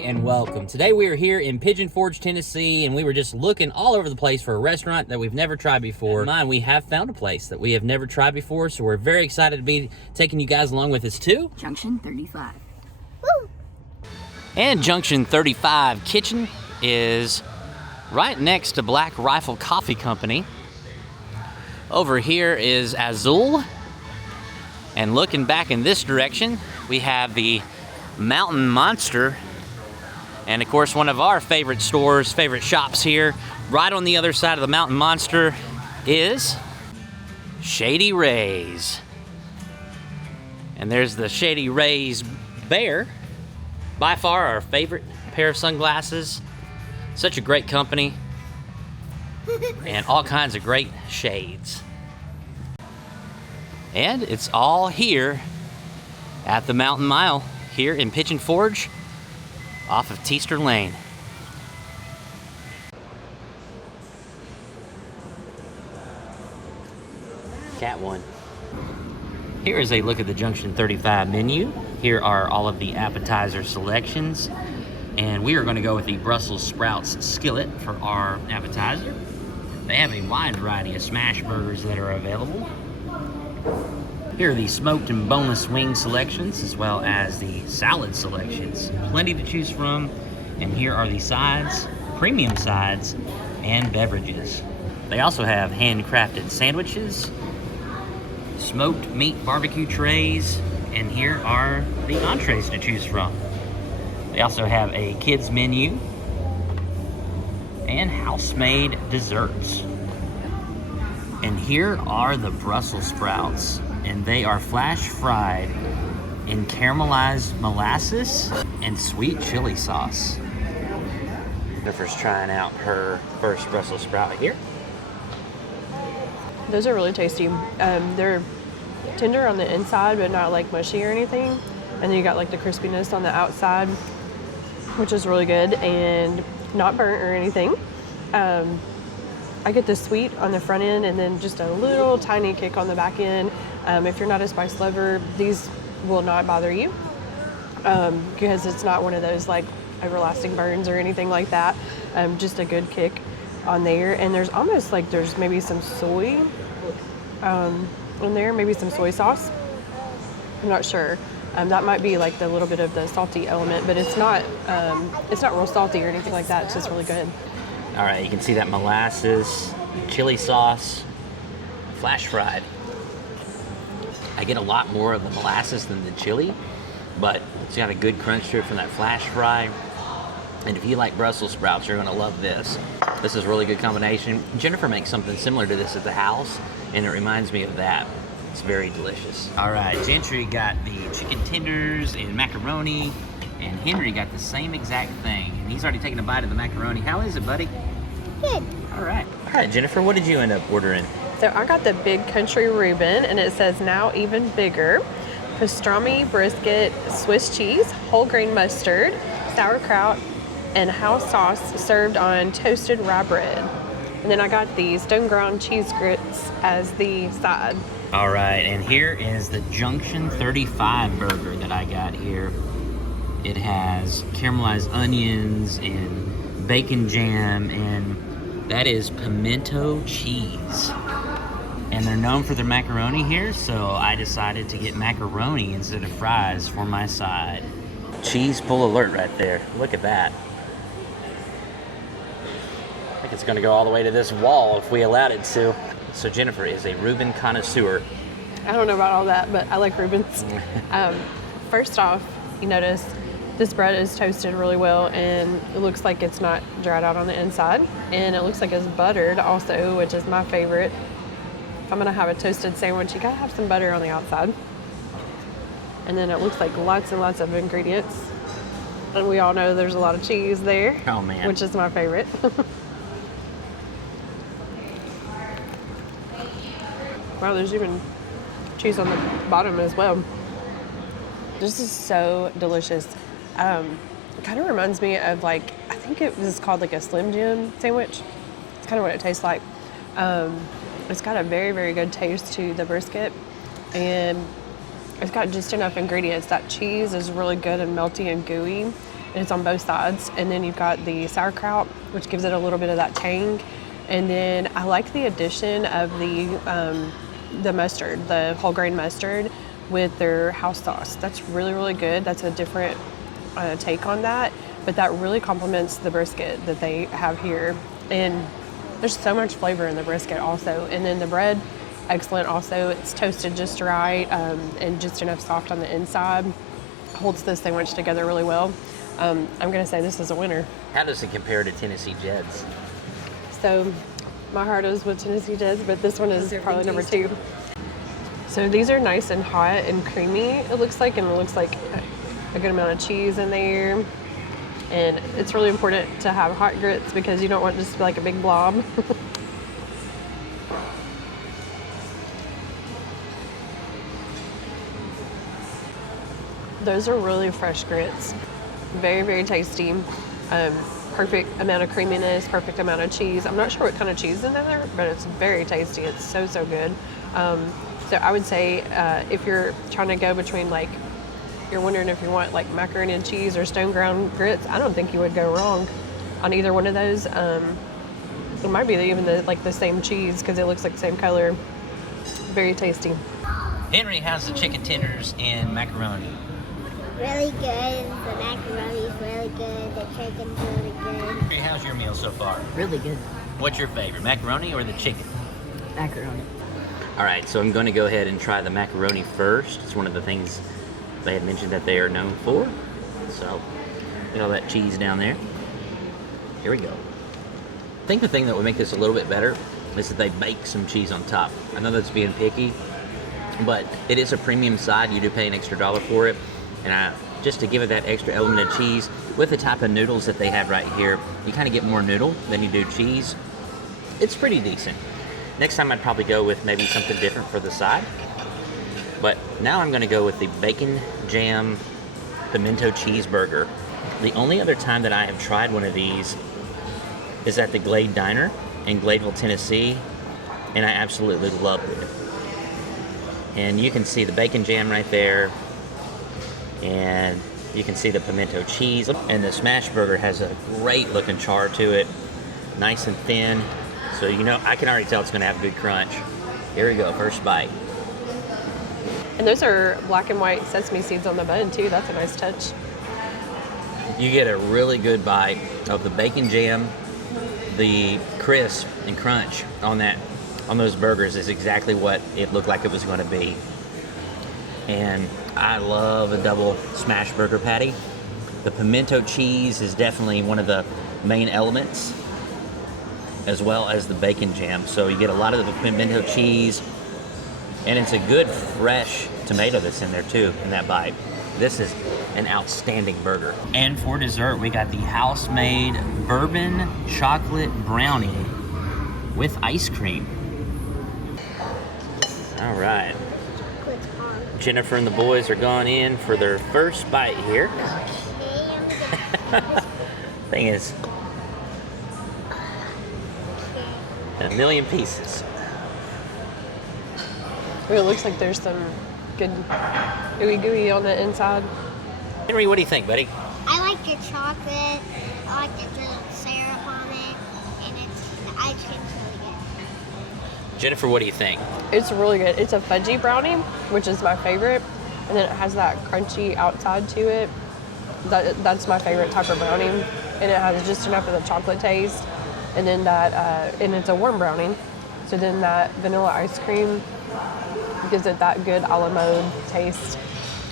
And welcome. Today we are here in Pigeon Forge, Tennessee, and we were just looking all over the place for a restaurant that we've never tried before. We have found a place that we have never tried before, so we're very excited to be taking you guys along with us too. Junction 35. Woo! And Junction 35 Kitchen is right next to Black Rifle Coffee Company. Over here is Azul, and looking back in this direction, we have the Mountain Monster. And of course, one of our favorite stores, favorite shops here, right on the other side of the Mountain Monster, is Shady Rays. And there's the Shady Rays Bear, by far our favorite pair of sunglasses. Such a great company, and all kinds of great shades. And it's all here at the Mountain Mile here in Pigeon Forge, off of Teaster Lane. Cat one. Here is a look at the Junction 35 menu. Here are all of the appetizer selections, and we are going to go with the Brussels sprouts skillet for our appetizer. They have a wide variety of smash burgers that are available. Here are the smoked and boneless wing selections, as well as the salad selections. Plenty to choose from. And here are the sides, premium sides, and beverages. They also have handcrafted sandwiches, smoked meat barbecue trays, and here are the entrees to choose from. They also have a kids menu and house-made desserts. And here are the Brussels sprouts, and they are flash fried in caramelized molasses and sweet chili sauce. Jennifer's trying out her first Brussels sprout here. Those are really tasty. They're tender on the inside, but not like mushy or anything. And then you got like the crispiness on the outside, which is really good and not burnt or anything. I get the sweet on the front end and then just a little tiny kick on the back end. If you're not a spice lover, these will not bother you because it's not one of those like everlasting burns or anything like that. Just a good kick on there. And there's almost like there's maybe some soy in there, maybe some soy sauce. I'm not sure. That might be like the little bit of the salty element, but it's not real salty or anything like that. It's just really good. All right, you can see that molasses, chili sauce, flash fried. I get a lot more of the molasses than the chili, but it's got a good crunch to it from that flash fry. And if you like Brussels sprouts, you're gonna love this. This is a really good combination. Jennifer makes something similar to this at the house, and it reminds me of that. It's very delicious. All right, Gentry got the chicken tenders and macaroni, and Henry got the same exact thing. And he's already taken a bite of the macaroni. How is it, buddy? Good. All right, Jennifer, what did you end up ordering? So I got the Big Country Reuben, and it says now even bigger. Pastrami, brisket, Swiss cheese, whole grain mustard, sauerkraut, and house sauce served on toasted rye bread. And then I got the stone ground cheese grits as the side. All right, and here is the Junction 35 burger that I got here. It has caramelized onions and bacon jam, and that is pimento cheese. And they're known for their macaroni here, so I decided to get macaroni instead of fries for my side. Cheese pull alert right there. Look at that. I think it's gonna go all the way to this wall if we allowed it to. So Jennifer is a Reuben connoisseur. I don't know about all that, but I like Reubens. First off, you notice this bread is toasted really well, and it looks like it's not dried out on the inside. And it looks like it's buttered also, which is my favorite. If I'm gonna have a toasted sandwich, you gotta have some butter on the outside. And then it looks like lots and lots of ingredients. And we all know there's a lot of cheese there. Oh man. Which is my favorite. Wow, there's even cheese on the bottom as well. This is so delicious. It kind of reminds me of like, I think it was called like a Slim Jim sandwich. It's kind of what it tastes like. It's got a very, very good taste to the brisket, and it's got just enough ingredients. That cheese is really good and melty and gooey, and it's on both sides. And then you've got the sauerkraut, which gives it a little bit of that tang. And then I like the addition of the mustard, the whole grain mustard with their house sauce. That's really, really good. That's a different take on that, but that really complements the brisket that they have here. And there's so much flavor in the brisket also. And then the bread, excellent also. It's toasted just right and just enough soft on the inside. Holds this sandwich together really well. I'm gonna say this is a winner. How does it compare to Tennessee Jed's? So my heart is with Tennessee Jed's, but this one is probably number 2. So these are nice and hot and creamy, it looks like, and it looks like a good amount of cheese in there. And it's really important to have hot grits because you don't want it just to be like a big blob. Those are really fresh grits. Very, very tasty. Perfect amount of creaminess, perfect amount of cheese. I'm not sure what kind of cheese is in there, but it's very tasty. It's so, so good. So I would say if you're trying to go between like, you're wondering if you want like macaroni and cheese or stone ground grits, I don't think you would go wrong on either one of those. It might be even the same cheese because it looks like the same color. Very tasty. Henry, how's the chicken tenders and macaroni? Really good. The macaroni's really good. The chicken's really good. Henry, how's your meal so far? Really good. What's your favorite, macaroni or the chicken? Macaroni. All right, so I'm going to go ahead and try the macaroni first. It's one of the things they had mentioned that they are known for. So, get all that cheese down there. Here we go. I think the thing that would make this a little bit better is that they bake some cheese on top. I know that's being picky, but it is a premium side. You do pay an extra $1 for it. And just to give it that extra element of cheese, with the type of noodles that they have right here, you kind of get more noodle than you do cheese. It's pretty decent. Next time I'd probably go with maybe something different for the side. But now I'm going to go with the bacon jam pimento cheeseburger. The only other time that I have tried one of these is at the Glade Diner in Gladeville, Tennessee, and I absolutely loved it. And you can see the bacon jam right there, and you can see the pimento cheese, and the smash burger has a great looking char to it, nice and thin. So you know, I can already tell it's going to have a good crunch. Here we go, first bite. And those are black and white sesame seeds on the bun too. That's a nice touch. You get a really good bite of the bacon jam. The crisp and crunch on those burgers is exactly what it looked like it was going to be. And I love a double smash burger patty. The pimento cheese is definitely one of the main elements, as well as the bacon jam. So you get a lot of the pimento cheese, and it's a good fresh tomato that's in there too in that bite. This is an outstanding burger. And for dessert, we got the house-made bourbon chocolate brownie with ice cream. All right. Jennifer and the boys are going in for their first bite here. Thing is, a million pieces. It looks like there's some good ooey gooey on the inside. Henry, what do you think, buddy? I like the chocolate. I like the drizzled syrup on it. And the ice cream's really good. Jennifer, what do you think? It's really good. It's a fudgy brownie, which is my favorite. And then it has that crunchy outside to it. That's my favorite type of brownie. And it has just enough of the chocolate taste. And then and it's a warm brownie. So then that vanilla ice cream gives it that good a la mode taste.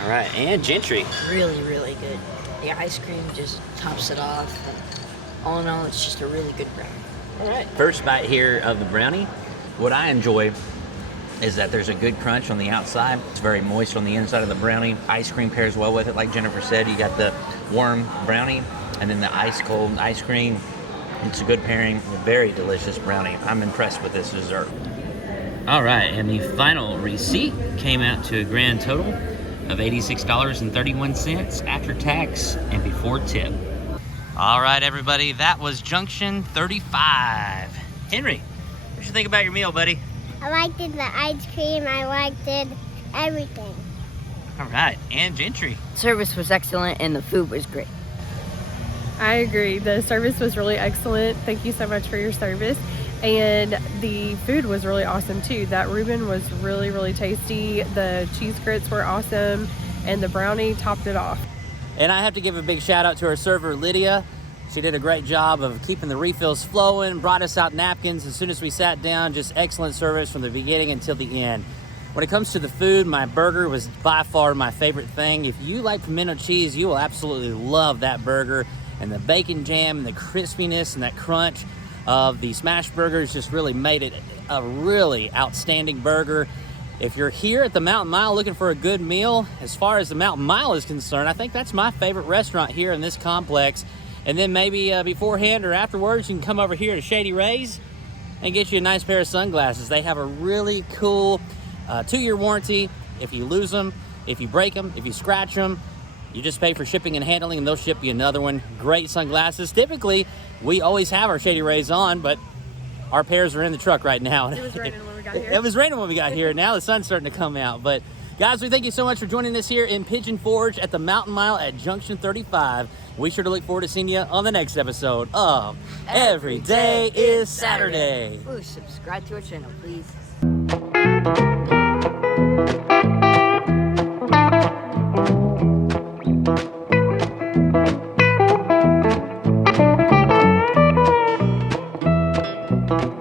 All right, and Gentry. Really, really good. The ice cream just tops it off. All in all, it's just a really good brownie. All right. First bite here of the brownie. What I enjoy is that there's a good crunch on the outside. It's very moist on the inside of the brownie. Ice cream pairs well with it. Like Jennifer said, you got the warm brownie and then the ice cold ice cream. It's a good pairing. A very delicious brownie. I'm impressed with this dessert. All right, and the final receipt came out to a grand total of $86.31 after tax and before tip. All right, everybody, that was Junction 35. Henry, what you think about your meal, buddy? I liked it, the ice cream. I liked it, everything. All right, and Gentry. Service was excellent and the food was great. I agree. The service was really excellent. Thank you so much for your service. And the food was really awesome too. That Reuben was really, really tasty. The cheese grits were awesome, and the brownie topped it off. And I have to give a big shout out to our server, Lydia. She did a great job of keeping the refills flowing, brought us out napkins as soon as we sat down. Just excellent service from the beginning until the end. When it comes to the food, my burger was by far my favorite thing. If you like pimento cheese, you will absolutely love that burger. And the bacon jam and the crispiness and that crunch of the smash burgers just really made it a really outstanding burger. If you're here at the Mountain Mile looking for a good meal, as far as the Mountain Mile is concerned, I think that's my favorite restaurant here in this complex. And then maybe beforehand or afterwards, you can come over here to Shady Rays and get you a nice pair of sunglasses. They have a really cool 2-year warranty. If you lose them, if you break them, if you scratch them, you just pay for shipping and handling, and they'll ship you another one. Great sunglasses. Typically, we always have our Shady Rays on, but our pairs are in the truck right now. It was raining when we got here. It was raining when we got here. Now the sun's starting to come out. But guys, we thank you so much for joining us here in Pigeon Forge at the Mountain Mile at Junction 35. We sure to look forward to seeing you on the next episode of Every Day is Saturday. Ooh, subscribe to our channel, please. Thank you.